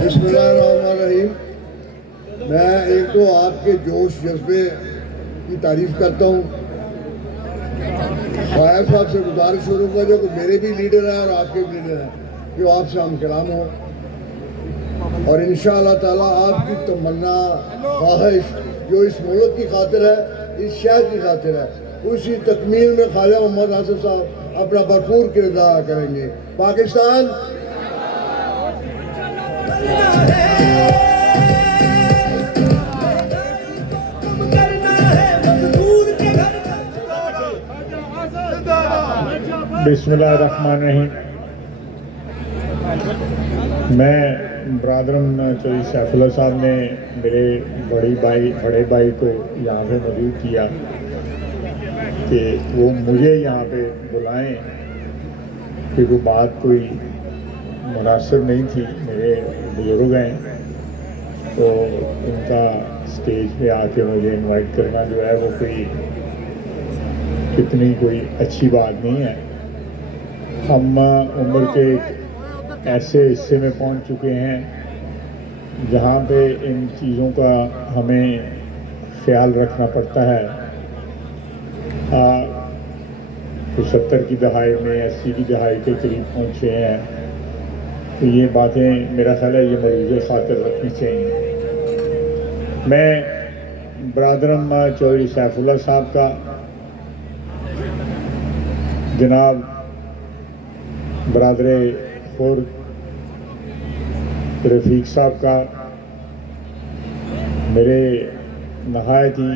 बिस्मिल्लाहिर्रहमानिर्रहीम। मैं एक तो आपके जोश जज्बे की तारीफ करता हूँ। ख्वाजा साहब से गुजारिश करूँगा जो मेरे भी लीडर हैं और आपके भी लीडर हैं कि आपसे हम कलाम हो और इंशाअल्लाह ताला आपकी तमन्ना ख्वाहिश जो इस मुल्क की खातिर है, इस शहर की खातिर है, उसी तकमील में ख्वाजा मोहम्मद आसिफ साहब अपना भरपूर किरदार अदा करेंगे। पाकिस्तान बिस्मिल्लाहिर्रहमानिर्रहीम। मैं ब्रादरम चौधरी सैफुल्लाह साहब ने मेरे बड़े भाई को यहाँ पे मौजूद किया कि वो मुझे यहाँ पे बुलाएं कि वो बात कोई मुनासिब नहीं थी। मेरे बुजुर्ग हैं तो उनका स्टेज पे आके मुझे इनवाइट करना जो है वो कोई इतनी कोई अच्छी बात नहीं है। हम उम्र के एक ऐसे हिस्से में पहुंच चुके हैं जहां पे इन चीज़ों का हमें ख्याल रखना पड़ता है। तो 70 की दहाई में 80 की दहाई के करीब पहुंचे हैं तो ये बातें मेरा ख्याल है ये मौजूद खातिर रखनी चाहिए। मैं ब्रादरम चौधरी सैफुल्लाह साहब का, जनाब बरादरे खुर्द रफ़ीक साहब का, मेरे नहायत ही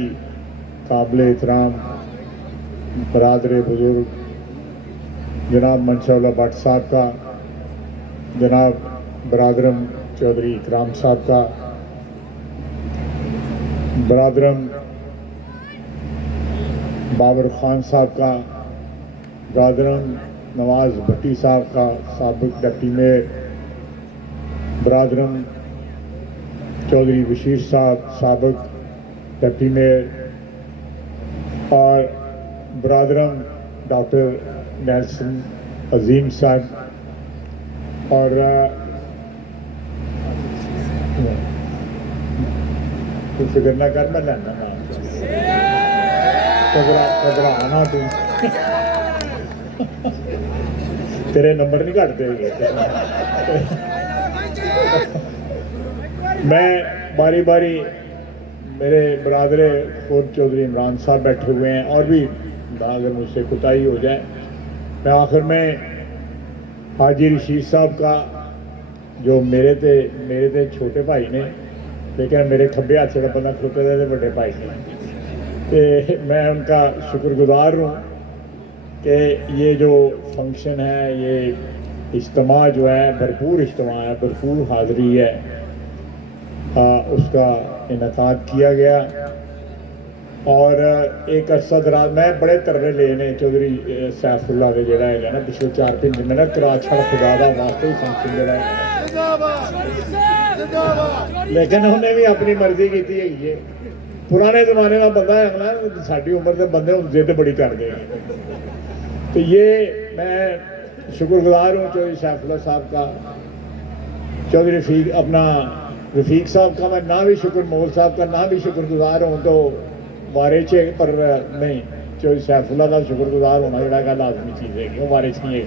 काबिल एहतराम बरादरे बुज़ुर्ग जनाब मंशा भट्ट साहब का, जनाब बरादरम चौधरी इकराम साहब का, बरादरम बाबर ख़ान साहब का, बरादरम नवाज भट्टी साहब का साबिक डिप्टी मेयर, बरादरम चौधरी बशीर साहब साबिक डिप्टी मेयर और बरादरम डॉक्टर नेल्सन अजीम साहब और तू फिक्र ना कर, मैं लेना नाम घबराना तू तेरे नंबर नहीं घटते। मैं बारी बारी मेरे बरादरे खुद चौधरी इमरान साहब बैठे हुए हैं और भी अगर मुझसे कुताही हो जाए मैं आखिर में हाजी रशीद साहब का जो मेरे ते छोटे भाई ने लेकिन मेरे खब्बे हाथ का बंदा खलोते थे बड़े भाई ने तो मैं उनका शुक्रगुजार हूँ कि ये जो फंक्शन है ये इज्तिमा जो है भरपूर इज्तिमा है, भरपूर हाज़िरी है, उसका इनेकाद किया गया और एक अरसा दराज मैं बड़े तरले लेने चौधरी सैफुल्लाह के जोड़ा है ना पिछले 4 महीने में ना करा छड़ खुदा का वास्ते ही फंक्शन जोड़ा है लेकिन उन्हें भी अपनी मर्जी की है। पुराने जमाने का बंदा है ना, साड़ी उम्र के बंदे हम जिद बड़ी कर गए तो ये मैं शुक्रगुजार हूँ चौधरी सैफुल्लाह साहब का, चौधरी रफ़ीक साहब का मैं ना भी शुक्र, मोल साहब का ना भी शुक्रगुजार हूँ तो वारिस है पर नहीं चौधरी सैफुल्लाह का शुक्रगुजार होना जोड़ा लाजमी चीज़ है वो वारिस नहीं है।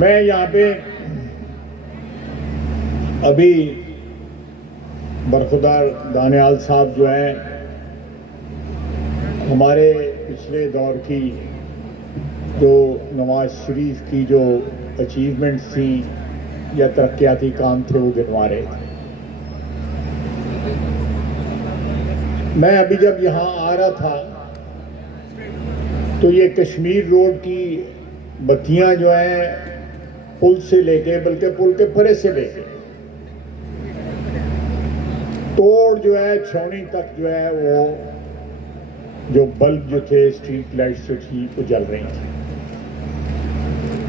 मैं यहाँ पे अभी बरखुदार दानियाल साहब जो हैं हमारे पिछले दौर की जो नवाज शरीफ की जो अचीवमेंट्स थी या तरक्याती काम थे वो गिनवा रहे थे। मैं अभी जब यहाँ आ रहा था तो ये कश्मीर रोड की बत्तियां जो हैं पुल से लेके बल्कि पुल के परे से लेके तोड़ जो है छौनी तक जो है वो जो बल्ब जो थे स्ट्रीट लाइट्स जो थी वो जल रही थी।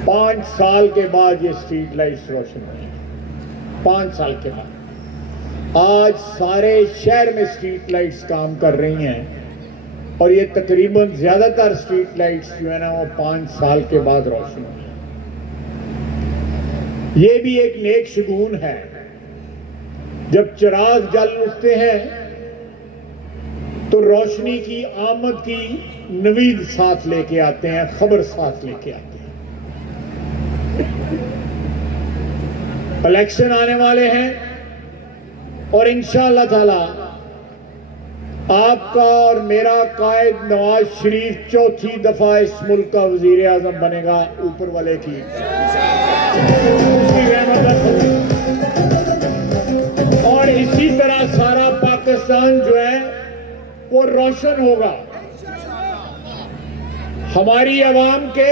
5 साल के बाद ये स्ट्रीट लाइट्स रोशन हुई। 5 साल के बाद आज सारे शहर में स्ट्रीट लाइट्स काम कर रही हैं और ये तकरीबन ज़्यादातर स्ट्रीट लाइट्स जो है ना वो 5 साल के बाद रोशन हुई। ये भी एक नेक शगुन है। जब चिराग जल उठते हैं तो रोशनी की आमद की नवीद साथ लेके आते हैं, खबर साथ लेके आते हैं। इलेक्शन आने वाले हैं और इंशाअल्लाह ताला आपका और मेरा कायद नवाज शरीफ चौथी दफा इस मुल्क का वजीर आजम बनेगा, ऊपर वाले की उसकी रहमत है। और इसी तरह सारा पाकिस्तान जो है वो रोशन होगा। हमारी आवाम के,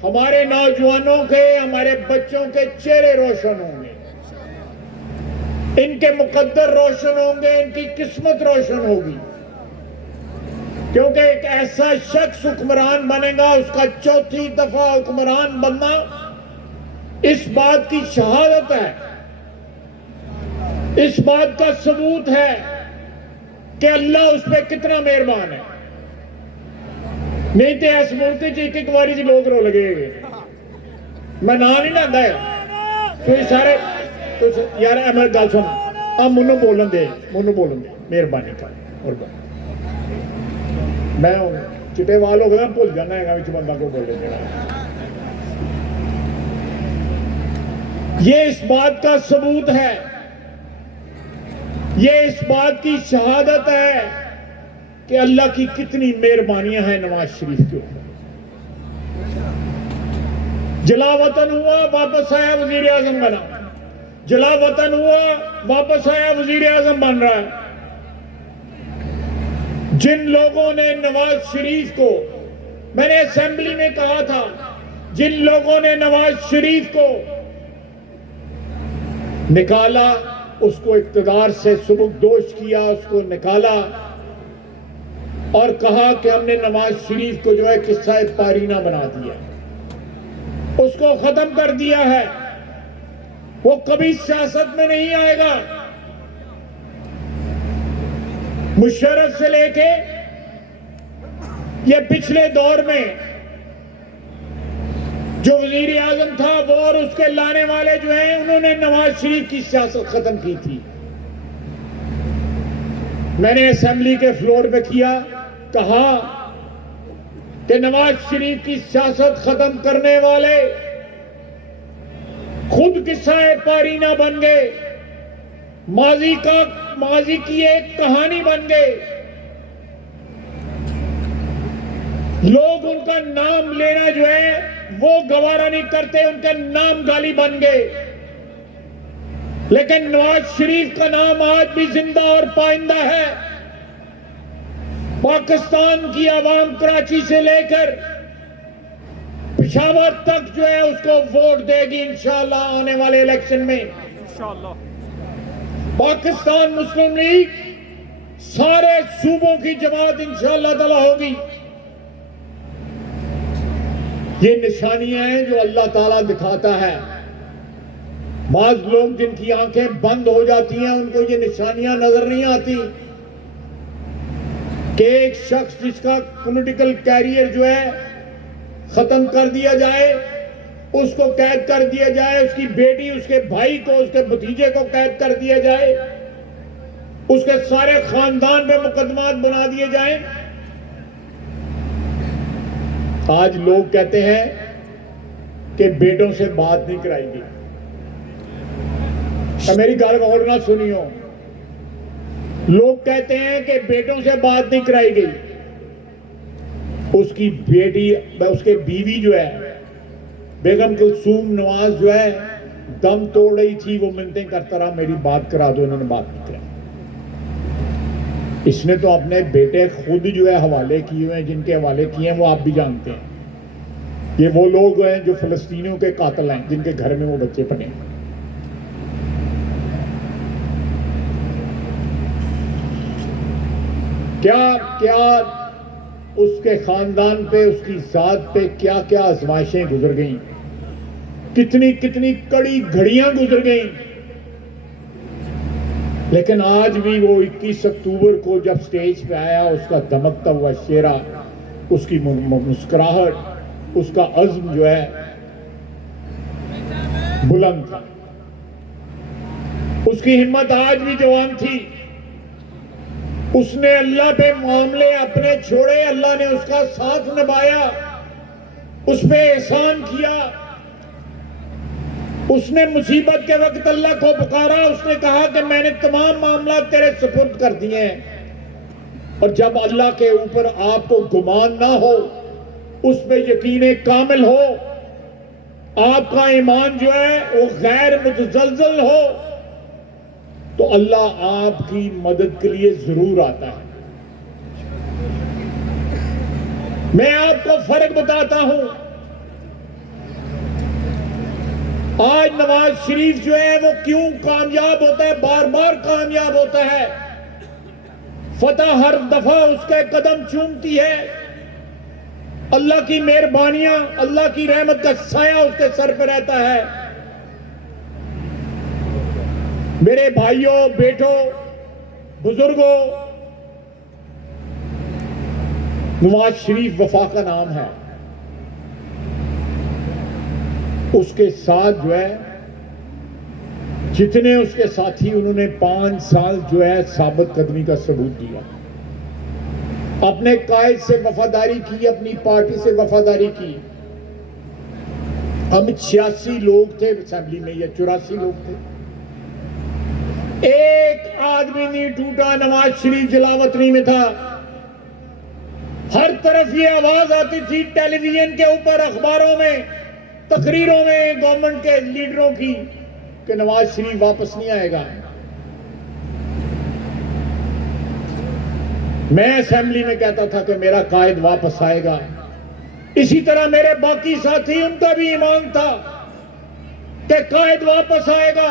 हमारे नौजवानों के, हमारे बच्चों के चेहरे रोशन होंगे, इनके मुकद्दर रोशन होंगे, इनकी किस्मत रोशन होगी। क्योंकि एक ऐसा शख्स हुक्मरान बनेगा, उसका चौथी दफा हुक्मरान बनना इस बात की शहादत है, इस बात का सबूत है कि अल्लाह उस पर कितना मेहरबान है। नहीं तो इस मुल्क एक एक बारी च लोग रो लगे। मैं ना नहीं लाता है कोई सारे तो यार मेरी गल सुन, अब मुन्नू बोलन दे मेहरबानी कर। और मैं चिट्टे वाल हो गया, भुल जाना है बंदा को बोले। ये इस बात का सबूत है, ये इस बात की शहादत है कि अल्लाह की कितनी मेहरबानियां हैं नवाज शरीफ के ऊपर। जला वतन हुआ, वापस आया वजीर आजम बना। जला वतन हुआ, वापस आया वजीर आजम बन रहा है। जिन लोगों ने नवाज शरीफ को, मैंने असेंबली में कहा था, जिन लोगों ने नवाज शरीफ को निकाला, उसको इक्तदार से सुबुकदोश किया, उसको निकाला और कहा कि हमने नवाज शरीफ को जो है किस्सा पारीना बना दिया, उसको खत्म कर दिया है, वो कभी सियासत में नहीं आएगा। मुशर्रफ से लेके ये पिछले दौर में जो वजीर आजम था वो और उसके लाने वाले जो हैं, उन्होंने नवाज शरीफ की सियासत खत्म की थी। मैंने असेंबली के फ्लोर पे किया, कहा कि नवाज शरीफ की सियासत खत्म करने वाले खुद किस्सा पारीना बन गए, माजी की एक कहानी बन गए। लोग उनका नाम लेना जो है वो गवारा नहीं करते, उनका नाम गाली बन गए। लेकिन नवाज शरीफ का नाम आज भी जिंदा और पाइंदा है। पाकिस्तान की आवाम कराची से लेकर पेशावर तक जो है उसको वोट देगी इंशाअल्लाह आने वाले इलेक्शन में। इंशाअल्लाह पाकिस्तान मुस्लिम लीग सारे सूबों की जमात इंशाअल्लाह ताला होगी। ये निशानियां हैं जो अल्लाह ताला दिखाता है। बाज लोग जिनकी आंखें बंद हो जाती हैं उनको ये निशानियां नजर नहीं आती कि एक शख्स जिसका पॉलिटिकल कैरियर जो है खत्म कर दिया जाए, उसको कैद कर दिया जाए, उसकी बेटी, उसके भाई को, उसके भतीजे को कैद कर दिया जाए, उसके सारे खानदान पे मुकदमात बना दिए जाए। आज लोग कहते हैं कि बेटों से बात नहीं कराई गई। तो मेरी गल और ना सुनियो, लोग कहते हैं कि बेटों से बात नहीं कराई गई। उसकी बेटी, उसके बीवी जो है बेगम कुलसूम नवाज जो है दम तोड़ रही थी, वो मिन्नतें करता रहा मेरी बात करा दो, इन्होंने बात नहीं कराई। इसने तो अपने बेटे खुद जो है हवाले किए हुए हैं, जिनके हवाले किए हैं वो आप भी जानते हैं। ये वो लोग हैं जो फिलिस्तीनियों के कातिल हैं, जिनके घर में वो बच्चे पले। क्या क्या उसके खानदान पे, उसकी जात पे क्या क्या आजमाइशें गुजर गई, कितनी कितनी कड़ी घड़ियां गुजर गई। लेकिन आज भी वो 21 अक्टूबर को जब स्टेज पे आया, उसका दमकता हुआ चेहरा, उसकी मुस्कुराहट, उसका अज़्म जो है बुलंद था, उसकी हिम्मत आज भी जवान थी। उसने अल्लाह पे मामले अपने छोड़े, अल्लाह ने उसका साथ निभाया, उस पे एहसान किया। उसने मुसीबत के वक्त अल्लाह को पुकारा, उसने कहा कि मैंने तमाम मामला तेरे सुपुर्द कर दिए हैं। और जब अल्लाह के ऊपर आपको गुमान ना हो, उस पे यकीन कामिल हो, आपका ईमान जो है वो गैर मुतजलजल हो, तो अल्लाह आपकी मदद के लिए जरूर आता है। मैं आपको फर्क बताता हूं। आज नवाज शरीफ जो है वो क्यों कामयाब होता है, बार बार कामयाब होता है। फतह हर दफा उसके कदम चूमती है। अल्लाह की मेहरबानियां, अल्लाह की रहमत का साया उसके सर पर रहता है। मेरे भाइयों, बेटों, बुजुर्गों, नवाज शरीफ वफा का नाम है। उसके साथ जो है जितने उसके साथी, उन्होंने 5 साल जो है साबित कदमी का सबूत दिया। अपने कायद से वफादारी की, अपनी पार्टी से वफादारी की। हम 86 लोग थे असेंबली में, या 84 लोग थे। एक आदमी नहीं टूटा। नवाज शरीफ जलावतनी में था। हर तरफ ये आवाज आती थी टेलीविजन के ऊपर, अखबारों में, तकरीरों में गवर्नमेंट के लीडरों की, कि नवाज शरीफ वापस नहीं आएगा। मैं असेंबली में कहता था कि मेरा कायद वापस आएगा। इसी तरह मेरे बाकी साथी, उनका भी ईमान था कि कायद वापस आएगा।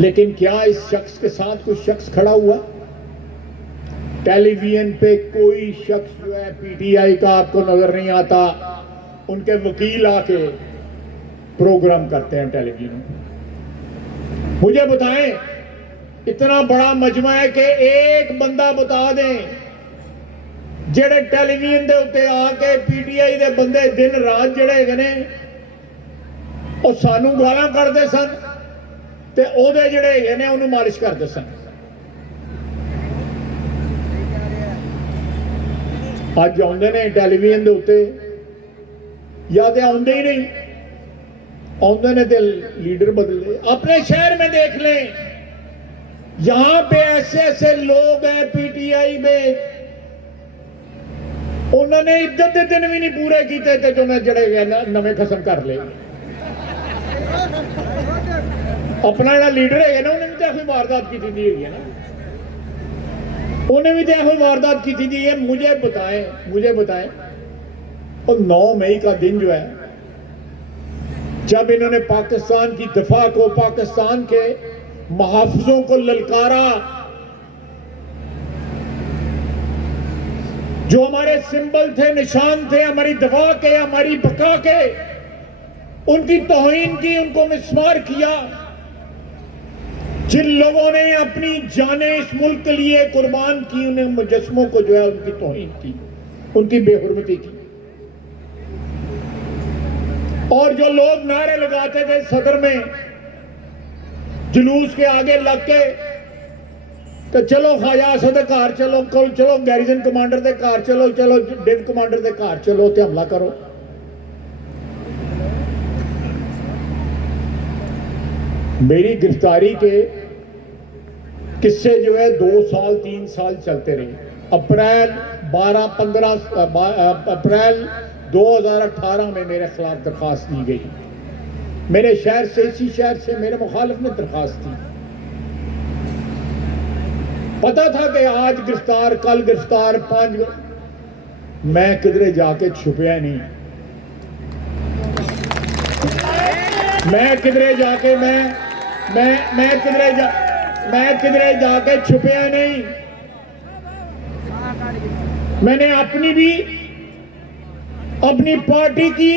लेकिन क्या इस शख्स के साथ कोई शख्स खड़ा हुआ? टेलीविजन पे कोई शख्स जो है पीटीआई का आपको नजर नहीं आता। उनके वकील आके प्रोग्राम करते हैं टेलीविजन पे। मुझे बताएं, इतना बड़ा मजमा है कि एक बंदा बता दें जेड़े टेलीविजन दे उत्ते आके पीटीआई दे बंदे दिन रात जेड़े ने और सानू गालां करदे सन ते ओदे जेड़े ने उन्होंने मालिश करदे सन। अज आउंदे ने टेलीविजन दे उत्ते, या तो आउंदे ही नहीं, आउंदे ने ते लीडर बदले। अपने शहर में देख लें, यहां पे ऐसे ऐसे लोग हैं पीटीआई में, उन्होंने इज्जत के दिन भी नहीं पूरे किए थे जो मैं जड़े नवे खत्म कर ले। अपना जो लीडर है ना, उन्हें भी तो कोई वारदात की थी है ना, उन्हें भी तो कोई वारदात की थी है। मुझे बताएं और 9 मई का दिन जो है, जब इन्होंने पाकिस्तान की दफा को, पाकिस्तान के मुहाफिजों को ललकारा, जो हमारे सिंबल थे, निशान थे हमारी दफा के, हमारी बका के, उनकी तौहीन की, उनको मिसमार किया। जिन लोगों ने अपनी जानें इस मुल्क के लिए कुर्बान की, उन्हें मुजस्मों को जो है उनकी तौहीन की, उनकी बेहुरमती की। और जो लोग नारे लगाते थे सदर में, जुलूस के आगे लग के, तो चलो ख्वाजा असद घर चलो, चलो गैरिजन कमांडर के घर चलो, चलो डिव कमांडर के घर चलो ते हमला करो। मेरी गिरफ्तारी के किस्से जो है 2 साल 3 साल चलते रहे। अप्रैल 2018 में मेरे खिलाफ दरखास्त दी गई। मेरे शहर से, इसी शहर से मेरे मुखालिफ ने दरखास्त दी। पता था कि आज गिरफ्तार, कल गिरफ्तार, 5। मैं किधरे जाके छुपया नहीं। मैं किधरे जाके जाके छुपया नहीं। मैंने अपनी भी, अपनी पार्टी की,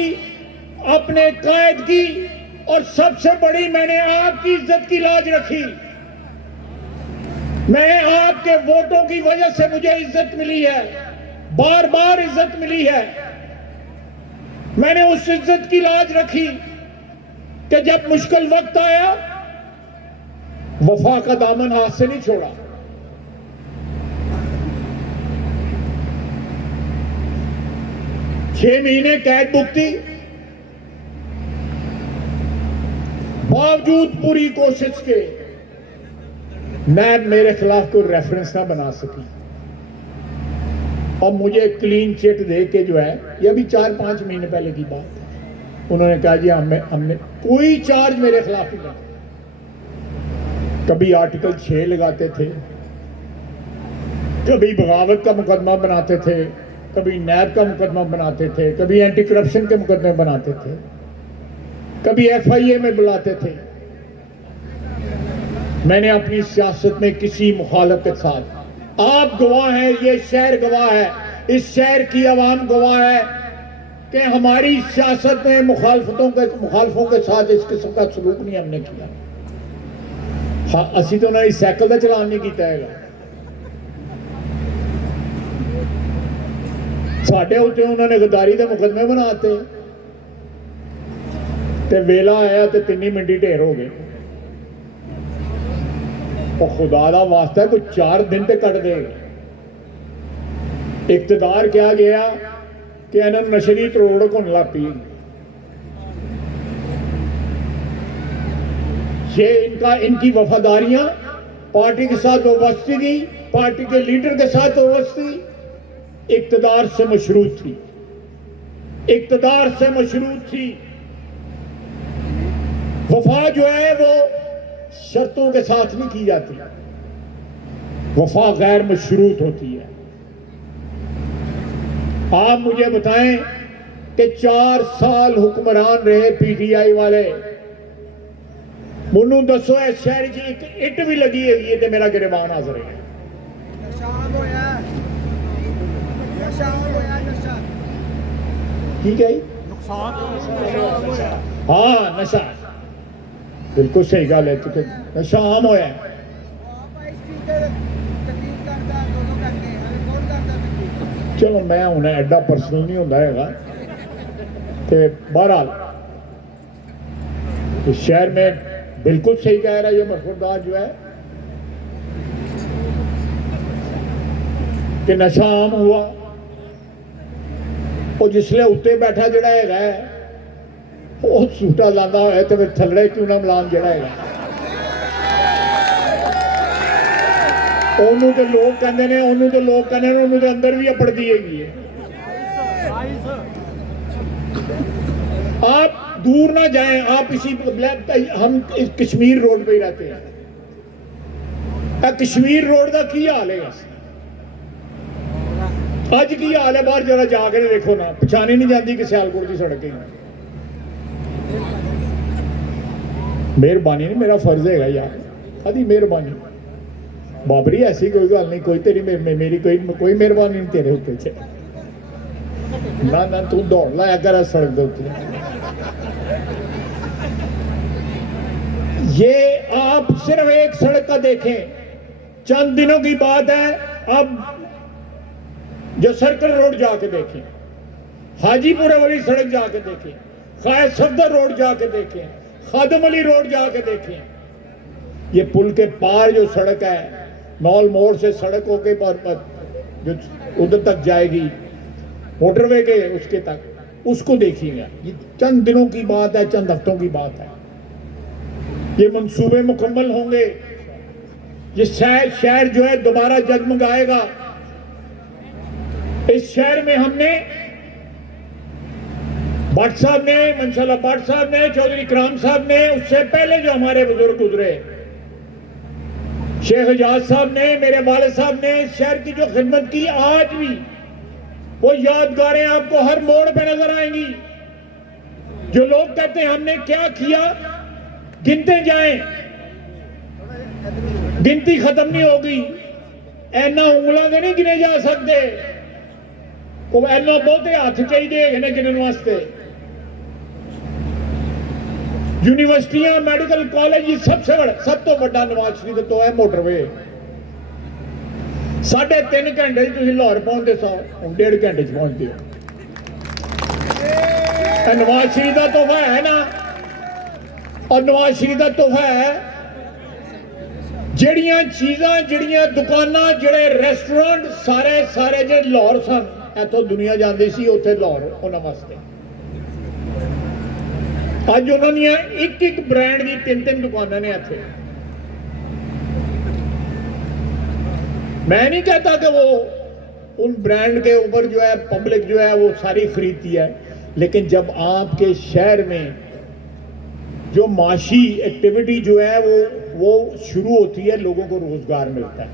अपने कायद की, और सबसे बड़ी मैंने आपकी इज्जत की लाज रखी। मैं आपके वोटों की वजह से मुझे इज्जत मिली है, बार बार इज्जत मिली है। मैंने उस इज्जत की लाज रखी कि जब मुश्किल वक्त आया वफा का दामन हाथ से नहीं छोड़ा। छह महीने कैद भुगती, बावजूद पूरी कोशिश के नैब मेरे खिलाफ कोई रेफरेंस ना बना सकी। अब मुझे क्लीन चिट दे के जो है, ये अभी 4-5 महीने पहले की बात है, उन्होंने कहा जी हमने कोई चार्ज मेरे खिलाफ नहीं लगा। कभी आर्टिकल 6 लगाते थे, कभी बगावत का मुकदमा बनाते थे, कभी नैब का मुकदमा बनाते थे, कभी एंटी करप्शन के मुकदमे बनाते थे, कभी FIA में बुलाते थे। मैंने अपनी सियासत में किसी मुखालिफ के साथ, आप गवाह हैं, ये शहर गवाह है, इस शहर की आवाम गवाह है कि हमारी सियासत में मुखालफों के साथ इस किस्म का सलूक नहीं हमने किया। हाँ, असी तो उन्होंने साइकिल का चलान नहीं किया है, साढ़े उत्ते उन्होंने गद्दारी के मुकदमे बनाते, ते वेला आया तो 3 मिनट ही ढेर हो गए। और खुदा दा वास्ता कोई 4 दिन ते कट दे। इकतदार क्या गया कि इन्होंने नशरी तरोड़ घुन लग पी। ये इनकी वफादारियां पार्टी के साथ वाबस्तगी, पार्टी के लीडर के साथ वाबस्तगी इकतदार से मशरूत थी, इकतदार से मशरूत थी। वफा जो है वो शर्तों के साथ नहीं की जाती, वफा गैर मशरूत होती है। आप मुझे बताएं कि 4 साल हुक्मरान रहे PTI वाले, मुन्नू दसो है शहर च एक इट भी लगी है तो मेरा गिरबान हाजिर है। ठीक है, हाँ नशा, बिल्कुल सही गल है, क्योंकि नशा आम होया है। चलो मैं हूं एडा पर्सनल नहीं होता है, बहरहाल तो शहर में बिल्कुल सही कह रहा है ये मफरूदार जो है कि नशा आम हुआ। और जिसले उत्ते बैठा जड़ा है वो सूटा लांदा होया तो फिर थल्ले क्यों ना मलाम जड़ा है, ਉਹਨੂੰ ਤੇ ਲੋਕ ਕਹਿੰਦੇ ਨੇ, ਉਹਨੂੰ ਤੇ ਲੋਕ ਕਹਿੰਦੇ ਨੇ, ਉਹਨੂੰ ਤੇ ਅੰਦਰ ਵੀ ਅਪੜਦੀ ਹੈਗੀ ਹੈ। आप दूर ना जाएं, आप इसी हम इस कश्मीर रोड पे ही रहते हैं। कश्मीर रोड का की हाल है, अज की हाल है, बाहर जरा जाकर देखो ना, पछानी नहीं जाती कि सियालकोट की सड़क है। मेहरबानी नहीं, मेरा फर्ज है यार, कदी मेहरबानी बाबरी, ऐसी कोई गल नहीं, कोई तेरी मेरी कोई मेहरबानी नहीं तेरे उत्ते ना ना, तू दौड़ लाया कर सड़क के उत्ते। ये आप सिर्फ एक सड़क का देखें, चंद दिनों की बात है, अब जो सर्कल रोड जाके देखें, हाजीपुरे वाली सड़क जाके देखें, खायद सफदर रोड जाके देखें, खादम अली रोड जाके देखें, ये पुल के पार जो सड़क है नौल मोड़ से सड़क होके जो उधर तक जाएगी मोटरवे के उसके तक, उसको देखिएगा। ये चंद दिनों की बात है, चंद हफ्तों की बात है, ये मंसूबे मुकम्मल होंगे, ये शहर जो है दोबारा जगमगाएगा। इस शहर में हमने भट्ट साहब ने, मंशाल्लाह भट्ट साहब ने, चौधरी इकराम साहब ने, उससे पहले जो हमारे बुजुर्ग गुजरे, शेख एजाज साहब ने, मेरे वालिद साहब ने इस शहर की जो खिदमत की, आज भी वो यादगारें आपको हर मोड़ पे नजर आएंगी। जो लोग कहते हैं हमने क्या किया, गिनते जाएं, गिनती खत्म नहीं होगी। ऐना उंगलों से नहीं गिने जा सकते, ऐना बहुते हाथ चाहिए गिनने वास्ते। यूनिवर्सिटियां, मेडिकल कॉलेज, सबसे बड़ा, सब तो बड़ा नवाज शरीफ तो है मोटरवे। 3.5 घंटे तुम लाहौर पहुंचते 1.5 घंटे पहुंचते हो। नवाज शरीफ का तोहफा है ना, और नवाज शरीफ का तोहफा है जड़ियां चीज़ां, जड़ियां दुकानां, जड़े रेस्टोरेंट सारे जो लाहौर सन, इतों दुनिया जाती सी उत्थे लाहौर उन्होंने वास्ते अज उन्होंने एक ब्रांड की 3 दुकानें ने इत्थे। मैं नहीं कहता कि वो उन ब्रांड के ऊपर जो है पब्लिक जो है वो सारी खरीदती है, लेकिन जब आपके शहर में जो माशी एक्टिविटी जो है वो शुरू होती है, लोगों को रोजगार मिलता है।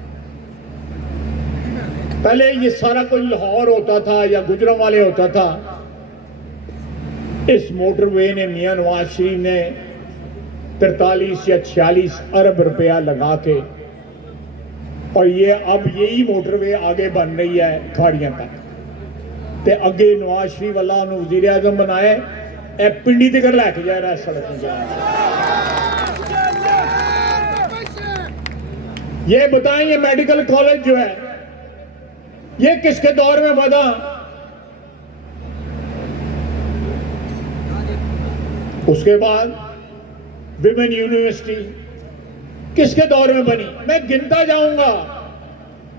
पहले ये सारा कुछ लाहौर होता था या गुजरांवाले होता था। इस मोटरवे ने मियां नवाज शरीफ ने 43 या 46 अरब रुपया लगा के, और ये अब यही मोटरवे आगे बन रही है खाड़ियां तक, ते अगे नवाज शरीफ अल्लाह उन्हें वजीर आजम बनाए, ए पिंडी तक लैके जा रहा है सड़क। ये बताएं, ये मेडिकल कॉलेज जो है ये किसके दौर में बना? उसके बाद विमेन यूनिवर्सिटी किसके दौर में बनी? मैं गिनता जाऊंगा,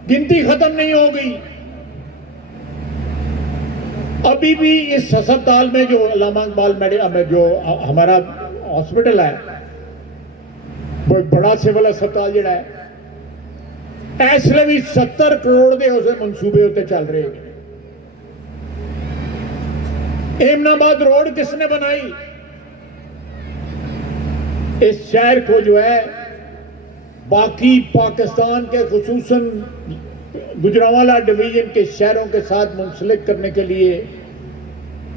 गिनती खत्म नहीं हो गई। अभी भी इस अस्पताल में जो अल्लामा इकबाल जो हमारा हॉस्पिटल है, वो बड़ा सिविल अस्पताल जड़ा है, इसलिए भी 70 करोड़ के उस मंसूबे उत्ते चल रहे हैं। एमनाबाद रोड किसने बनाई? इस शहर को जो है बाकी पाकिस्तान के खुसूसन गुजरांवाला डिवीजन के शहरों के साथ मुंसलिक करने के लिए,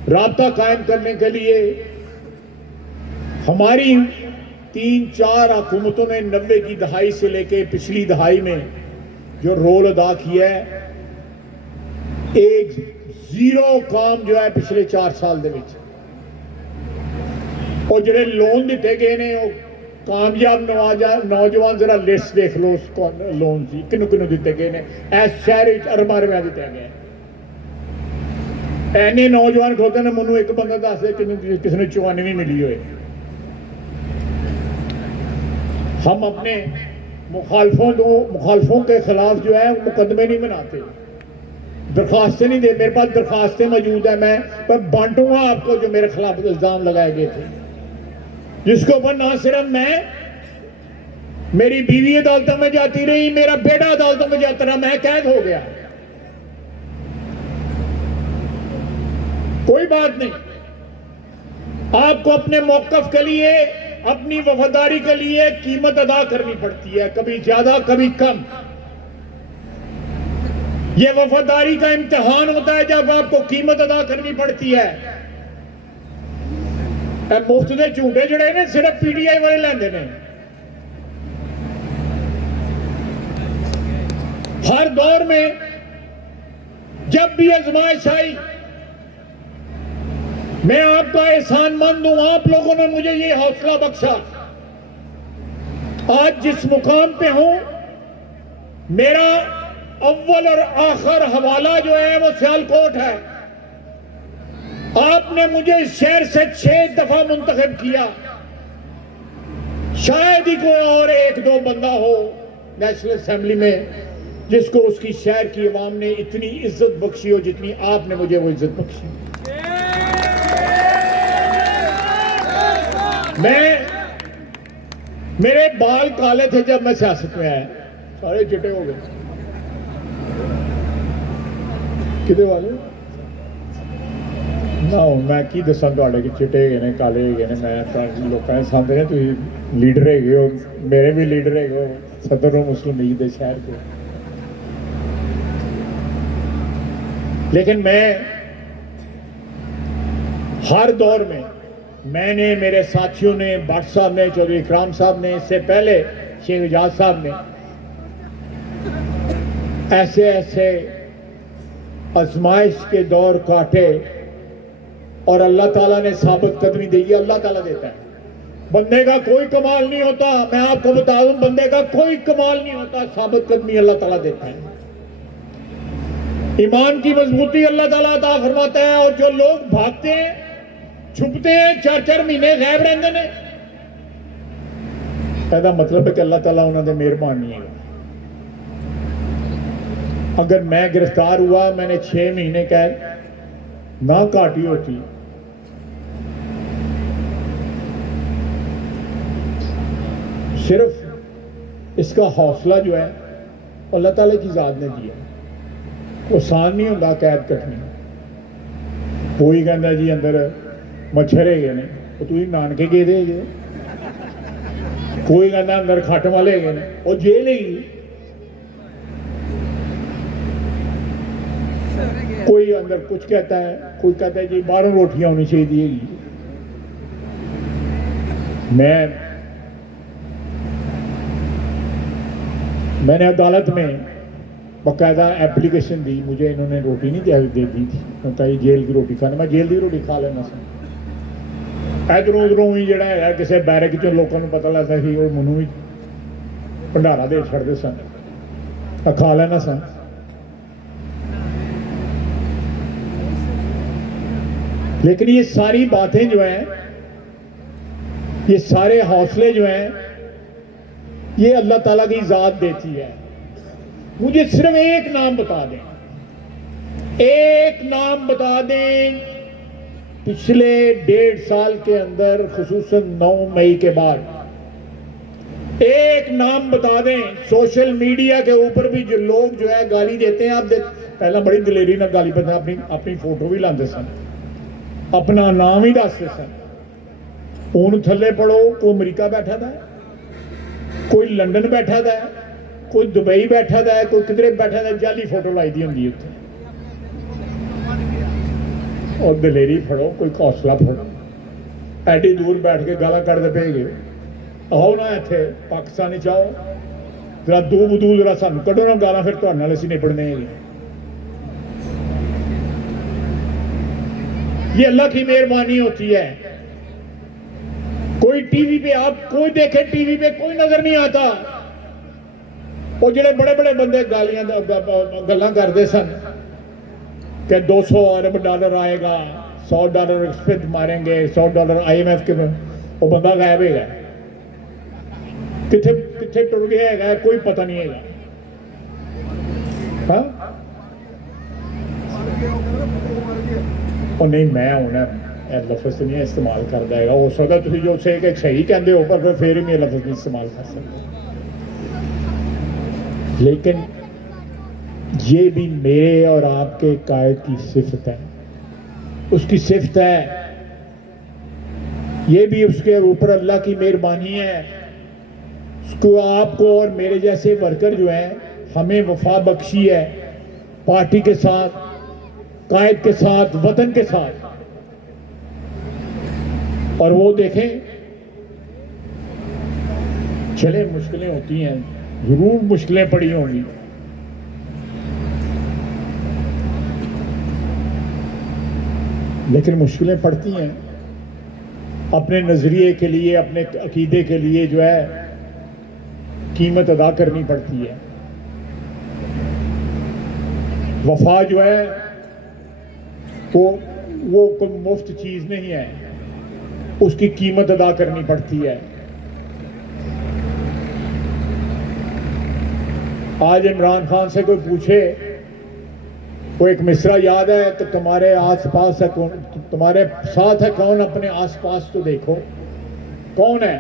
राब्ता कायम करने के लिए हमारी 3-4 हुकूमतों ने 90 की दहाई से लेके पिछली दहाई में जो रोल अदा किया है, एक जीरो काम जो है पिछले 4 साल दे विच। और जो लोन दिते गए ने कामयाब नौजवान जरा लिस्ट देख लो उस लोन की किनू किनू दिते गए ने। इस शहर अरबां रुपया दिता गया। ऐने नौजवान खोते ने, मैनू एक बंदा दस दे किसी ने 94 मिली हुए। हम अपने मुखालफों के खिलाफ जो है मुकदमे नहीं बनाते, दरखास्तें नहीं दे। मेरे पास दरखास्तें मौजूद है, मैं बांटूंगा आपको जो मेरे खिलाफ इल्जाम लगाए गए थे, जिसके ऊपर ना सिर्फ मैं, मेरी बीवी अदालतों में जाती रही, मेरा बेटा अदालतों में जाता रहा, मैं कैद हो गया। कोई बात नहीं, आपको अपने मौकफ के लिए, अपनी वफादारी के लिए कीमत अदा करनी पड़ती है, कभी ज्यादा कभी कम। यह वफादारी का इम्तिहान होता है जब आपको कीमत अदा करनी पड़ती है। मुफ्त के झूठे जड़े ने सिर्फ पीटीआई वाले लेंदे ने। हर दौर में जब भी आजमाइश आई, मैं आपका एहसानमंद हूं, आप लोगों ने मुझे ये हौसला बख्शा। आज जिस मुकाम पे हूं, मेरा अव्वल और आखिर हवाला जो है वो सियालकोट है। आपने मुझे इस शहर से 6 दफा मुंतखब किया। शायद ही कोई और 1-2 बंदा हो नेशनल असेंबली में जिसको उसकी शहर की अवाम ने इतनी इज्जत बख्शी हो जितनी आपने मुझे वो इज्जत बख्शी। मेरे बाल काले थे जब मैं सियासत में आया, सारे चिट्टे हो गए। किदे वाले ना मैं की दसा कि चिट्टे गए ने काले गए ने। मैं लोगों के सामने तुम लीडर है हो, मेरे भी लीडर है हो, सदर हो मुस्लिम लीग के शहर के। लेकिन मैं हर दौर में, मैंने, मेरे साथियों ने, भट्ट साहब ने, चौधरी इकराम साहब ने, इससे पहले शेख एजाज साहब ने, ऐसे आजमाइश के दौर काटे और अल्लाह ताला ने साबित कदमी दी। अल्लाह ताला देता है, बंदे का कोई कमाल नहीं होता। मैं आपको बता दूं, बंदे का कोई कमाल नहीं होता, साबित कदमी अल्लाह ताला देता है। ईमान की मजबूती अल्लाह ताला अता फरमाता है। और जो लोग भागते हैं छुपते हैं, 4-4 महीने गायब रहते हैं। ਇਹਦਾ मतलब है कि अल्लाह ताला उन्होंने मेहरबान नहीं है। अगर मैं गिरफ्तार हुआ, मैंने 6 महीने कैद ना काटी होती, सिर्फ इसका हौसला जो है अल्लाह ताला की ज़ात ने दिया। आसान नहीं होता कैद कटनी। कोई कहता जी अंदर मच्छर है ने, तो तुम नानके गए दे जे। कोई कहता अंदर खट वाले है ने, वो जेल है। कोई अंदर कुछ कहता है, कोई कहता है जी बाहरों रोटियां होनी चाहिए। मैंने अदालत में बाकायदा एप्लीकेशन दी, मुझे इन्होंने रोटी नहीं दे दी थी। कहता ये जेल की रोटी खाना, मैं जेल की रोटी खा लेना सा। इधरों उधरों ही जड़ा है किसी बैरक चो लोगों को पता लगता कि वो मैनू भी भंडारा दे छड़ते सन, खा लेना सा। लेकिन ये सारी बातें जो हैं, ये सारे हौसले जो हैं, ये अल्लाह ताला की ज़ात देती है। मुझे सिर्फ एक नाम बता दें, एक नाम बता दें, पिछले 1.5 साल के अंदर खुसूसन 9 मई के बाद एक नाम बता दें। सोशल मीडिया के ऊपर भी जो लोग जो है गाली देते हैं, आप पहला बड़ी दलेरी ना गाली पता, अपनी फोटो भी लाते सन, अपना नाम ही दसते सन। हूं थले पढ़ो, कोई अमरीका बैठा था, कोई लंदन बैठा था, कोई दुबई बैठा था, कोई किधरे बैठा था, जाली फोटो लाई दी होंगी उत्थे। और दलेरी फड़ो, कोई हौसला फड़ो। एडी दूर बैठ के गाला कड़ते पे गए, आओ ना इत्थे पाकिस्तान चाहो, जरा दो बदू जरा सानू कढ़ो ना गाला, फिर तुहाडे नाल असीं निपटने। ये अल्लाह की मेहरबानी होती है। कोई टीवी पे, आप कोई देखे टीवी पे कोई नजर नहीं आता। वो ਜਿਹੜੇ बड़े बड़े बंदे गालियां गल्लां करते सन कि 200 अरब डॉलर आएगा, $100 एक्सपेंस मारेंगे, $100 IMF के, वो बंदा गायब है, किथे किथे टुट गया है, कोई पता नहीं है। हाँ नहीं, मैं हूं लफ्ज़ नहीं इस्तेमाल करता है। हो सकता तुम जो से कि सही कहते हो, पर फिर भी लफ्ज़ नहीं इस्तेमाल कर सकते। लेकिन ये भी मेरे और आपके कायद की सिफत है, उसकी सिफत है। ये भी उसके ऊपर अल्लाह की मेहरबानी है। उसको, आपको और मेरे जैसे वर्कर जो हैं, हमें वफा बख्शी है पार्टी के साथ, कायद के साथ, वतन के साथ। और वो देखें, चले मुश्किलें होती हैं, जरूर मुश्किलें पड़ी होंगी, लेकिन मुश्किलें पड़ती हैं। अपने नजरिए के लिए, अपने अकीदे के लिए जो है कीमत अदा करनी पड़ती है। वफा जो है वो कोई मुफ्त चीज नहीं है, उसकी कीमत अदा करनी पड़ती है। आज इमरान खान से कोई पूछे, वो एक मिसरा याद है कि तुम्हारे आसपास है कौन, तुम्हारे साथ है कौन, अपने आसपास तो देखो कौन है।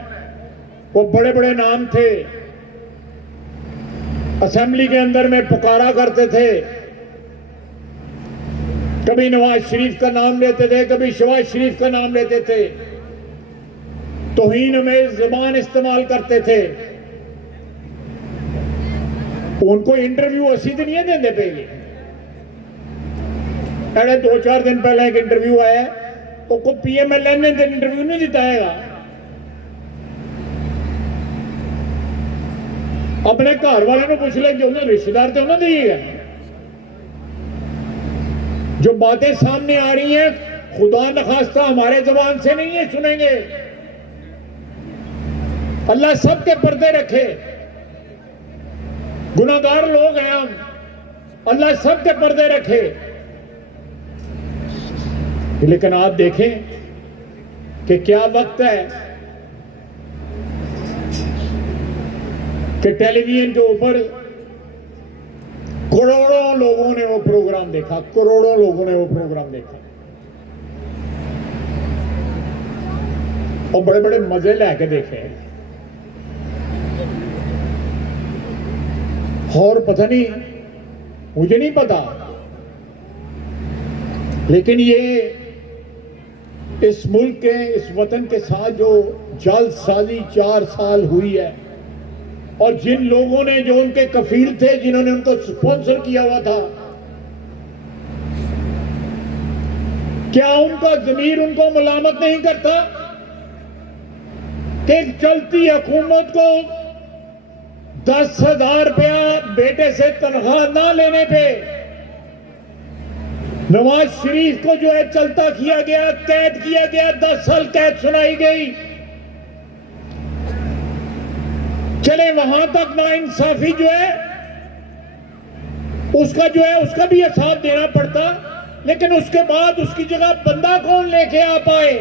वो बड़े बड़े नाम थे, असेंबली के अंदर में पुकारा करते थे, कभी नवाज शरीफ का नाम लेते थे, कभी शहबाज शरीफ का नाम लेते थे, तौहीन में ज़बान इस्तेमाल करते थे। उनको इंटरव्यू असी तो नहीं देंगे पे। अरे 2-4 दिन पहले एक इंटरव्यू आया, तो को PMLN ने इंटरव्यू नहीं दिता है। अपने घर वाले को पूछ ले, जो उन्होंने रिश्तेदार थे उन्होंने दिए है। जो बातें सामने आ रही हैं, खुदा न खास्ता हमारे जबान से नहीं है, सुनेंगे। अल्लाह सबके पर्दे रखे, गुनाहगार लोग हैं हम, अल्लाह सबके पर्दे रखे। लेकिन आप देखें कि क्या वक्त है कि टेलीविजन के ऊपर करोड़ों लोगों ने वो प्रोग्राम देखा, करोड़ों लोगों ने वो प्रोग्राम देखा और बड़े बड़े मजे लेके देखे। और पता नहीं, मुझे नहीं पता, लेकिन ये इस मुल्क के, इस वतन के साथ जो जालसाजी 4 साल हुई है और जिन लोगों ने, जो उनके कफील थे, जिन्होंने उनको स्पॉन्सर किया हुआ था, क्या उनका ज़मीर उनको मलामत नहीं करता कि एक चलती हुकूमत को 10,000 रुपया बेटे से तनख्वाह ना लेने पे नवाज शरीफ को जो है चलता किया गया, कैद किया गया, 10 साल कैद सुनाई गई। चले वहां तक ना इंसाफी जो है उसका भी हिसाब देना पड़ता, लेकिन उसके बाद उसकी जगह बंदा कौन लेके आ पाए?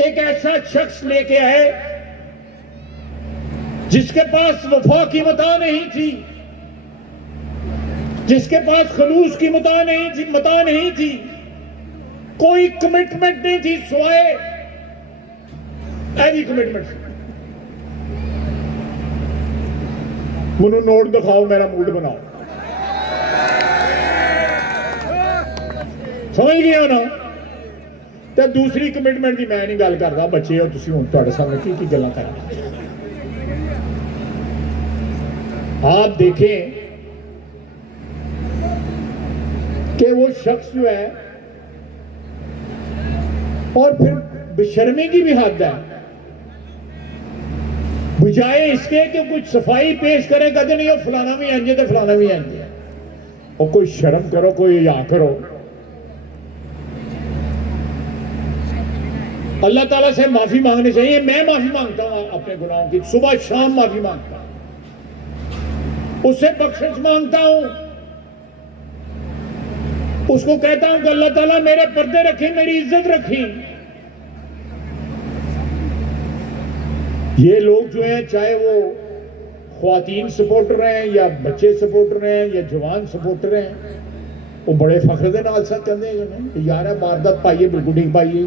एक ऐसा शख्स लेके आए जिसके पास वफा की मता नहीं थी, जिसके पास खलूस की मता नहीं थी, कोई कमिटमेंट नहीं थी सिवाय एनी कमिटमेंट। मुझे नोट दिखाओ, मेरा मूड बनाओ, समझ गया ना? तो दूसरी कमिटमेंट की मैं नहीं गल करता, बच्चे हो तुसीं, हुण तुहाडे सामने की गल्लां करां। आप देखें कि वो शख्स जो है, और फिर बेशर्मी की भी हद है, बजाय इसके कि कुछ सफाई पेश करे, कहते नहीं फलाना भी आएंगे तो फलाना भी आएंगे। और कोई शर्म करो, कोई या करो। अल्लाह ताला से माफी मांगनी चाहिए। मैं माफी मांगता हूं अपने गुनाहों की, सुबह शाम माफी मांगता हूं, उससे बख्शिश मांगता हूं, उसको कहता हूं कि अल्लाह ताला मेरे पर्दे रखे, मेरी इज्जत रखी। ये लोग जो हैं, चाहे वो ख्वातीन सपोर्टर हैं या बच्चे सपोर्टर हैं या जवान सपोर्टर हैं, वो बड़े फख्र के नाल साथ कहते हैं यार वारदात पाइए, बिल्कुल ठीक पाइए।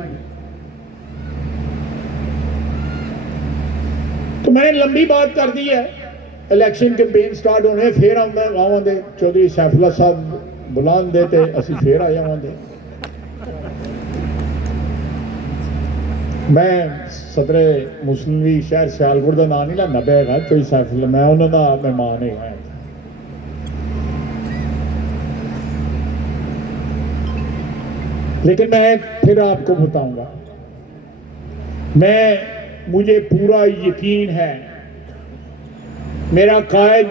तो मैंने लंबी बात कर दी है, इलेक्शन कैंपेन स्टार्ट होने, फिर आवांगे चौधरी सैफुल्ला साहब बुलान दे ते असीं फिर आ जावांगे। मैं सदरे मुस्लिम लीग शहर सियालकोट का नाम नहीं लेंदा पिया हैगा, कोई सैफुल्ला, मैं उन्हों का मेहमान है। लेकिन मैं फिर आपको बताऊंगा, मुझे पूरा यकीन है, मेरा कायद,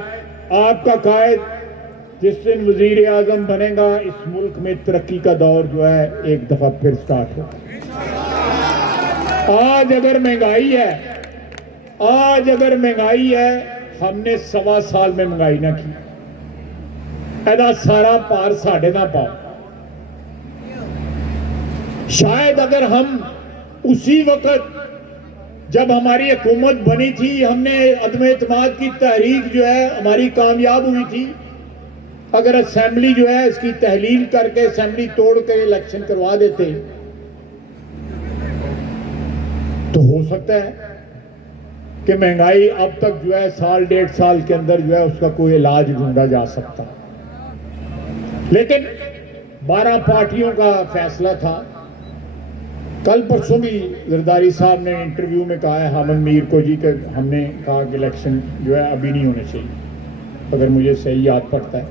आपका कायद जिस दिन वजीर आजम बनेगा, इस मुल्क में तरक्की का दौर जो है एक दफा फिर स्टार्ट होगा। आज अगर महंगाई है, हमने 1.25 साल में महंगाई ना की, एदा सारा पार साढ़े ना पाओ। शायद अगर हम उसी वक्त जब हमारी हुकूमत बनी थी, हमने अदम एतमाद की तहरीक जो है हमारी कामयाब हुई थी, अगर असेंबली जो है इसकी तहलील करके असेंबली तोड़ कर इलेक्शन करवा देते तो हो सकता है कि महंगाई अब तक जो है 1.5 साल के अंदर जो है उसका कोई इलाज ढूंढा जा सकता। लेकिन 12 पार्टियों का फैसला था। कल परसों भी जरदारी साहब ने इंटरव्यू में कहा है हामिद मीर को जी, कि हमने कहा कि इलेक्शन जो है अभी नहीं होने चाहिए, अगर मुझे सही याद पड़ता है।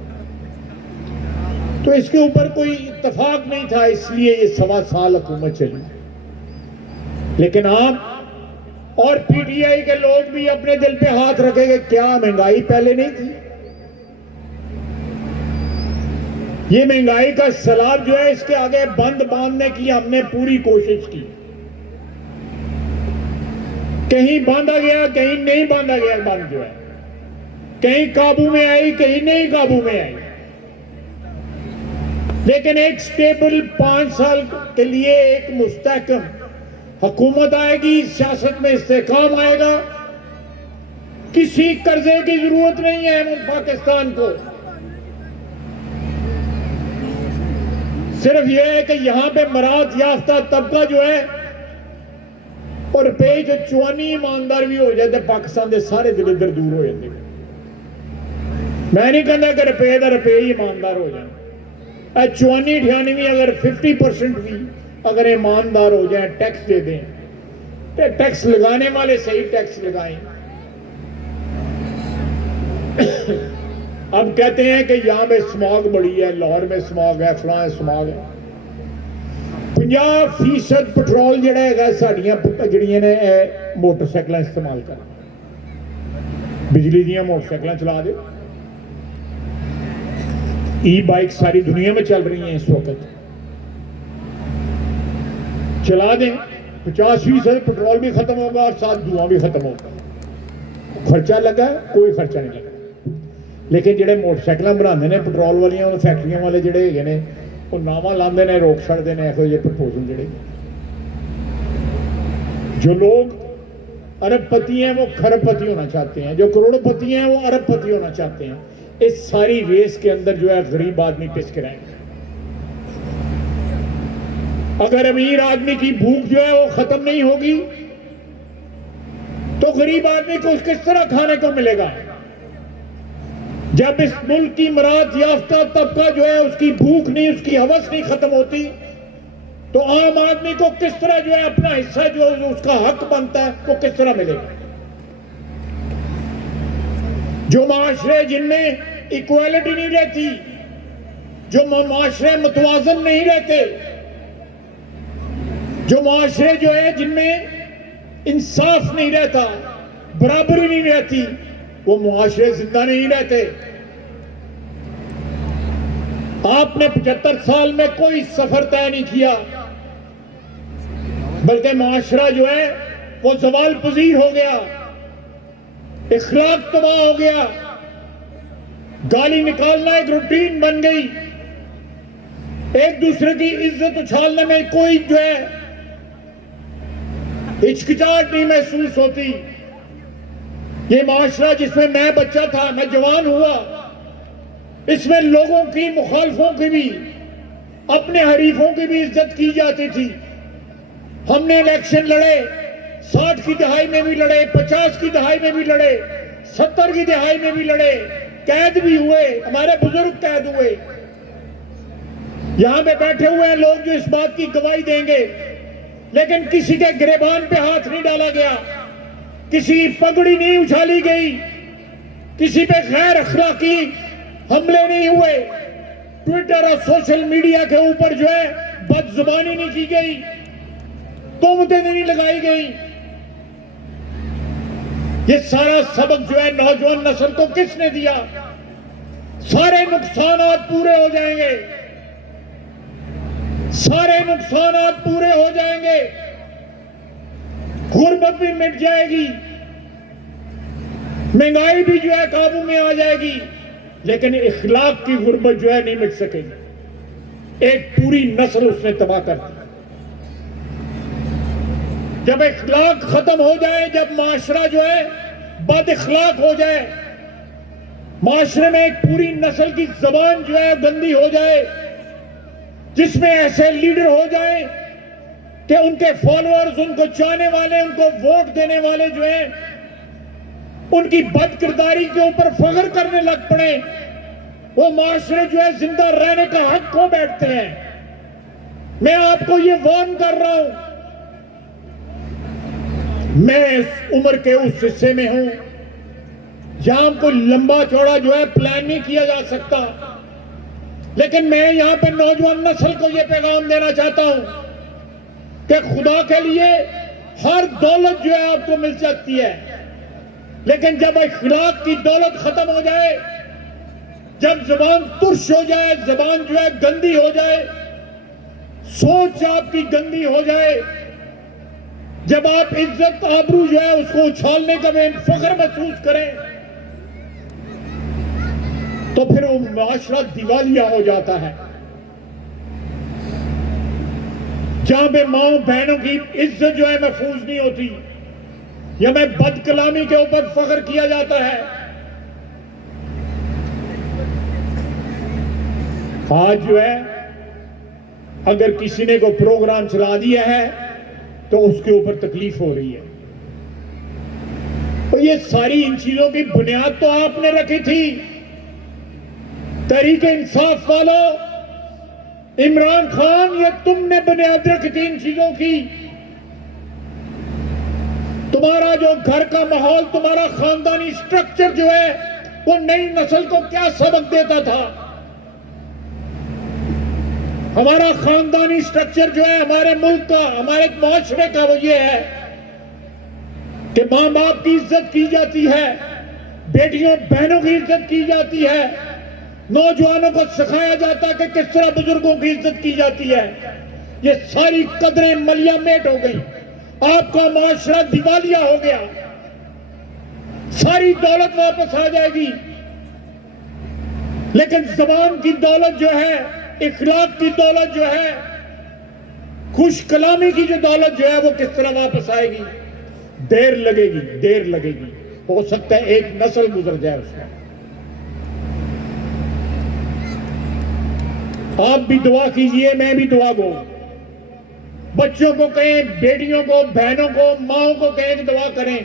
तो इसके ऊपर कोई इत्तेफाक नहीं था, इसलिए ये 1.25 साल हुकूमत चली। लेकिन आप और पीटीआई के लोग भी अपने दिल पे हाथ रखेंगे, क्या महंगाई पहले नहीं थी? ये महंगाई का सैलाब जो है, इसके आगे बंद बांधने की हमने पूरी कोशिश की। कहीं बांधा गया, कहीं नहीं बांधा गया, बंद जो है कहीं काबू में आई, कहीं नहीं काबू में आई। लेकिन एक स्टेबल 5 साल के लिए एक मुस्तहकम हुकूमत आएगी, सियासत में इस्तेकाम आएगा, किसी कर्जे की जरूरत नहीं है पाकिस्तान को। सिर्फ यह है कि यहां पे मरात याफ्ता तबका जो है और रुपये जो चौनी ईमानदार भी हो जाते पाकिस्तान के सारे दलिद्र दूर हो जाते। मैं नहीं कहता कि रुपये का रुपये ही ईमानदार हो जाए, चौनी ठियानी भी अगर 50% भी अगर ईमानदार हो जाए, टैक्स दे दें, तो टैक्स लगाने वाले सही टैक्स लगाएं। अब कहते हैं कि यहाँ पे स्मॉग बड़ी है, लाहौर में स्मॉग है, फलां स्मॉग है। 50% पेट्रोल जड़ा है साड़ियां जड़ियां ने मोटरसाइकिल इस्तेमाल कर, बिजली दियां मोटरसाइकिल चला दे। ई बाइक सारी दुनिया में चल रही हैं इस वक्त, चला दें। 50% पेट्रोल भी खत्म होगा और साथ धुआं भी खत्म होगा। खर्चा लगा, कोई खर्चा नहीं लगा। लेकिन ਜਿਹੜੇ मोटरसाइकिल बनाते हैं पेट्रोल वालियां फैक्ट्रियां वाले ਜਿਹੜੇ ਹੈਗੇ ने वो नावा लाते हैं, रोक छड़ते हैं ਇਹੋ ਜਿਹੇ प्रपोजल ਜਿਹੜੇ। जो लोग अरबपति हैं वो खरबपति होना चाहते हैं, जो करोड़पति हैं वो अरबपति होना चाहते हैं। इस सारी रेस के अंदर जो है गरीब आदमी पिस कराएंगे। अगर अमीर आदमी की भूख जो है वो खत्म नहीं होगी तो गरीब आदमी को किस तरह खाने को मिलेगा? जब इस मुल्क की मरात याफ्ता तबका जो है उसकी भूख नहीं, उसकी हवस नहीं खत्म होती, तो आम आदमी को किस तरह जो है अपना हिस्सा जो उसका हक बनता है वो किस तरह मिलेगा? जो माशरे जिनमें इक्वालिटी नहीं रहती, जो माशरे मुतवाजन नहीं रहते, जो माशरे जो है जिनमें इंसाफ नहीं रहता, बराबरी नहीं रहती, वो मुआशरे जिंदा नहीं रहते। आपने 75 साल में कोई सफर तय नहीं किया, बल्कि मुआशरा जो है वो जवाल पजीर हो गया, इखलाक तबाह हो गया, गाली निकालना एक रूटीन बन गई, एक दूसरे की इज्जत उछालने में कोई जो है हिचकिचाहट नहीं महसूस होती। ये माशरा जिसमें मैं बच्चा था, मैं जवान हुआ, इसमें लोगों की, मुखालफों की भी, अपने हरीफों की भी इज्जत की जाती थी। हमने इलेक्शन लड़े, 60 की दहाई में भी लड़े, 50 की दहाई में भी लड़े, 70 की दहाई में भी लड़े, कैद भी हुए, हमारे बुजुर्ग कैद हुए। यहां पे बैठे हुए हैं लोग जो इस बात की गवाही देंगे, लेकिन किसी के गिरेबान पे हाथ नहीं डाला गया, किसी की पगड़ी नहीं उछाली गई, किसी पे गैर अखलाकी हमले नहीं हुए, ट्विटर और सोशल मीडिया के ऊपर जो है बदजुबानी नहीं की गई, तोहमतें नहीं लगाई गई। ये सारा सबक जो है नौजवान नस्ल को किसने दिया? सारे नुकसानात पूरे हो जाएंगे, सारे नुकसानात पूरे हो जाएंगे, गुर्बत भी मिट जाएगी, महंगाई भी जो है काबू में आ जाएगी, लेकिन इखलाक की गुर्बत जो है नहीं मिट सकेगी। एक पूरी नस्ल उसने तबाह कर दी। जब इखलाक खत्म हो जाए, जब माशरा जो है बद इखलाक हो जाए, माशरे में एक पूरी नस्ल की जबान जो है गंदी हो जाए, जिसमें ऐसे लीडर हो जाए कि उनके फॉलोअर्स, उनको चाहने वाले, उनको वोट देने वाले जो हैं उनकी बदकिरदारी के ऊपर फख्र करने लग पड़े, वो माशरे जो है जिंदा रहने का हक खो बैठते हैं। मैं आपको ये वार्न कर रहा हूं, मैं इस उम्र के उस हिस्से में हूं जहां कोई लंबा चौड़ा जो है प्लान नहीं किया जा सकता, लेकिन मैं यहां पर नौजवान नस्ल को यह पैगाम देना चाहता हूं कि खुदा के लिए हर दौलत जो है आपको मिल सकती है, लेकिन जब इखलाक की दौलत खत्म हो जाए, जब जबान तुर्श हो जाए, जबान जो है गंदी हो जाए, सोच आपकी गंदी हो जाए, जब आप इज्जत आबरू जो है उसको उछालने का फख्र महसूस करें, तो फिर वो माशरा दिवालिया हो जाता है। जहां पे माओ बहनों की इज्जत जो है महफूज नहीं होती, या मैं बदकलामी के ऊपर फख्र किया जाता है। आज जो है अगर किसी ने को प्रोग्राम चला दिया है तो उसके ऊपर तकलीफ हो रही है। तो ये सारी इन चीजों की बुनियाद तो आपने रखी थी। तहरीक इंसाफ वालों, इमरान खान, ये तुमने बुनियाद रखी थी इन चीजों की। तुम्हारा जो घर का माहौल, तुम्हारा खानदानी स्ट्रक्चर जो है वो नई नस्ल को क्या सबक देता था। हमारा खानदानी स्ट्रक्चर जो है हमारे मुल्क का, हमारे माशरे का, वो ये है कि मां बाप की इज्जत की जाती है, बेटियों बहनों की इज्जत की जाती है, नौजवानों को सिखाया जाता है कि किस तरह बुजुर्गों की इज्जत की जाती है। ये सारी कदरें मलिया मेट हो गई। आपका माशरा दिवालिया हो गया। सारी दौलत वापस आ जाएगी, लेकिन जबान की दौलत जो है, इखलाक की दौलत जो है, खुश कलामी की जो दौलत जो है, वो किस तरह वापस आएगी? देर लगेगी, देर लगेगी। हो सकता है एक नस्ल गुजर जाए उसमें। आप भी दुआ कीजिए, मैं भी दुआ गो। बच्चों को कहें, बेटियों को, बहनों को, माओ को कहें कि दुआ करें।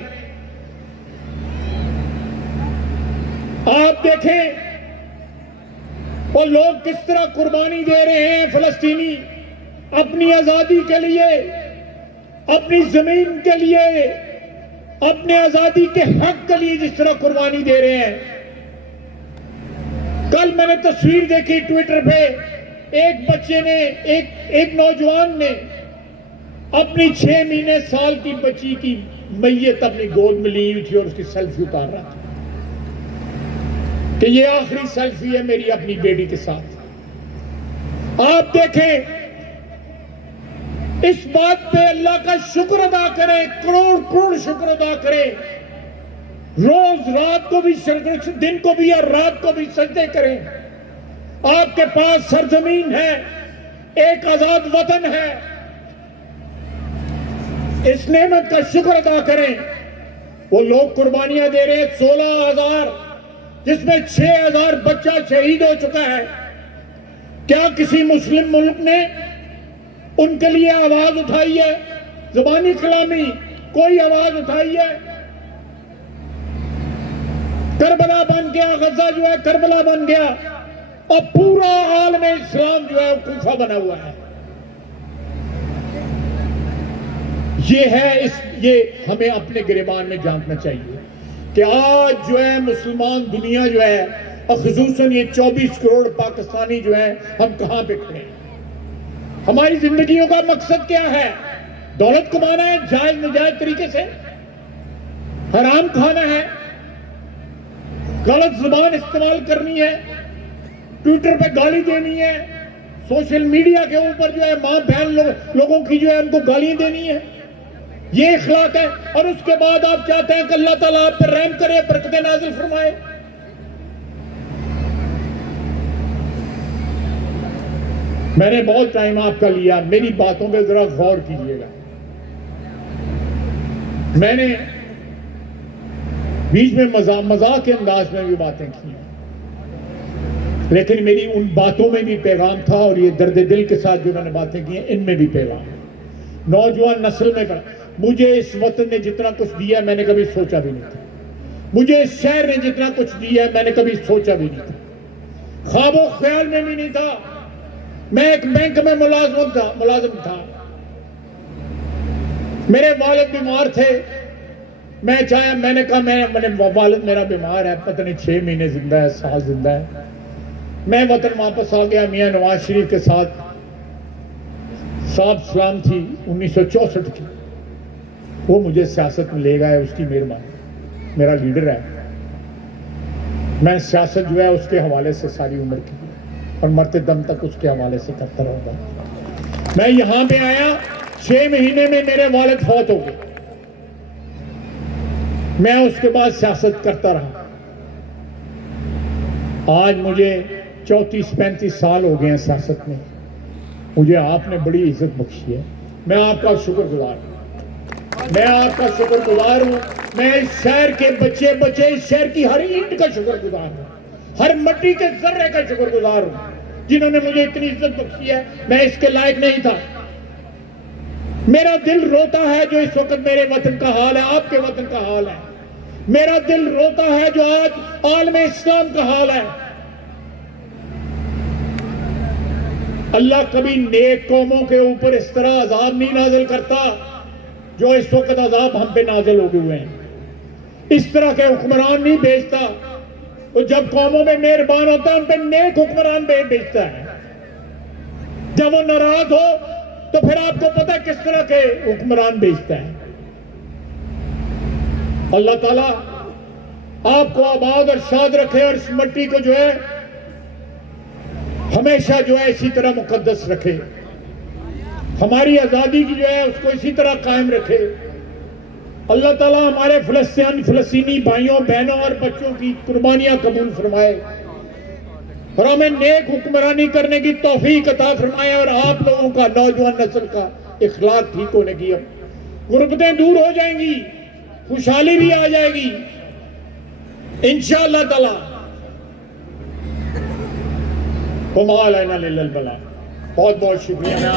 आप देखें वो लोग किस तरह कुर्बानी दे रहे हैं, फलस्तीनी, अपनी आजादी के लिए, अपनी जमीन के लिए, अपने आजादी के हक के लिए जिस तरह कुर्बानी दे रहे हैं। कल मैंने तस्वीर देखी ट्विटर पे, एक बच्चे ने, एक नौजवान ने अपनी 6 महीने साल की बच्ची की मैयत अपनी गोद में ली हुई थी और उसकी सेल्फी उतार रहा था कि ये आखिरी सेल्फी है मेरी अपनी बेटी के साथ। आप देखें, इस बात पे अल्लाह का शुक्र अदा करें, करोड़ करोड़ शुक्र अदा करें। रोज रात को भी, दिन को भी और रात को भी सजदे करें। आपके पास सरजमीन है, एक आजाद वतन है, इस नेमत का शुक्र अदा करें। वो लोग कुर्बानियां दे रहे हैं, 16,000, जिसमें 6,000 बच्चा शहीद हो चुका है। क्या किसी मुस्लिम मुल्क ने उनके लिए आवाज उठाई है? ज़बानी कलामी कोई आवाज उठाई है? करबला बन गया, गजा जो है करबला बन गया, और पूरा आलम इस्लाम जो है कूफा बना हुआ है। ये हमें अपने गिरेबान में झांकना चाहिए कि आज जो है मुसलमान दुनिया जो है, और खुसूसन ये 24 करोड़ पाकिस्तानी जो है, हम कहां पे खड़े हैं? हमारी जिंदगियों का मकसद क्या है? दौलत कमाना है जायज नजायज तरीके से, हराम खाना है, गलत जुबान इस्तेमाल करनी है, ट्विटर पे गाली देनी है, सोशल मीडिया के ऊपर जो है मां बहन लोगों की जो है उनको गालियां देनी है, ये इखलाक है। और उसके बाद आप चाहते हैं कि अल्लाह ताला आप पर रहम करे, बरकतें नाजिल फरमाए। मैंने बहुत टाइम आपका लिया, मेरी बातों पे जरा गौर कीजिएगा। मैंने बीच में मजाक के अंदाज में भी बातें की, लेकिन मेरी उन बातों में भी पैगाम था, और ये दर्द दिल के साथ जो मैंने बातें की हैं इनमें भी पैगाम है। नौजवान नस्ल में मुझे इस वतन ने जितना कुछ दिया मैंने कभी सोचा भी नहीं था। मुझे इस शहर ने जितना कुछ दिया मैंने कभी सोचा भी नहीं था, ख्वाबो ख्याल में भी नहीं था। मैं एक बैंक में मुलाजिम था। मेरे वालिद बीमार थे। मैंने कहा मेरे वालिद मेरा बीमार है, पता नहीं 6 महीने जिंदा है, साल जिंदा है। मैं वतन वापस आ गया मियां नवाज शरीफ के साथ। साहब सलाम थी 1964 की। वो मुझे सियासत में ले गए, उसकी मेहरबानी, मेरा लीडर है। मैं सियासत जो है उसके हवाले से सारी उम्र की और मरते दम तक उसके हवाले से करता रहूंगा। मैं यहां पे आया, 6 महीने में मेरे वालिद फौत हो गए। मैं उसके बाद सियासत करता रहा। आज मुझे 34-35 साल हो गए हैं सियासत में। मुझे आपने बड़ी इज्जत बख्शी है। मैं आपका शुक्रगुजार हूँ, मैं आपका शुक्रगुजार हूँ। मैं इस शहर के बच्चे बच्चे, इस शहर की हर ईंट का शुक्रगुजार हूँ, हर मट्टी के जर्रे का शुक्रगुजार हूँ, जिन्होंने मुझे इतनी इज्जत बख्शी है। मैं इसके लायक नहीं था। मेरा दिल रोता है जो इस वक्त मेरे वतन का हाल है, आपके वतन का हाल है। मेरा दिल रोता है जो आज आलमे इस्लाम का हाल है। अल्लाह कभी नेक कौमों के ऊपर इस तरह अजाब नहीं नाजिल करता जो इस वक्त अजाब हम पे नाजिल हो हुए हैं। इस तरह के हुक्मरान नहीं भेजता। तो जब कौमों में मेहरबान होता है, उन पे नेक हुक्मरान भेजता है। जब वो नाराज हो तो फिर आपको पता है किस तरह के हुक्मरान भेजता है। अल्लाह ताला आपको आबाद और शाद रखे और इस मट्टी को जो है हमेशा जो है इसी तरह मुकद्दस रखे। हमारी आज़ादी की जो है उसको इसी तरह कायम रखे। अल्लाह ताला हमारे फ़लस्तीनी भाइयों बहनों और बच्चों की कुर्बानियां कबूल फरमाए और हमें नेक हुक्मरानी करने की तौफीक अता फरमाए और आप लोगों का, नौजवान नस्ल का इखलाक ठीक होने की, अब गुर्बतें दूर हो जाएंगी, खुशहाली भी आ जाएगी इंशाअल्लाह ताला। बहुत बहुत शुक्रिया।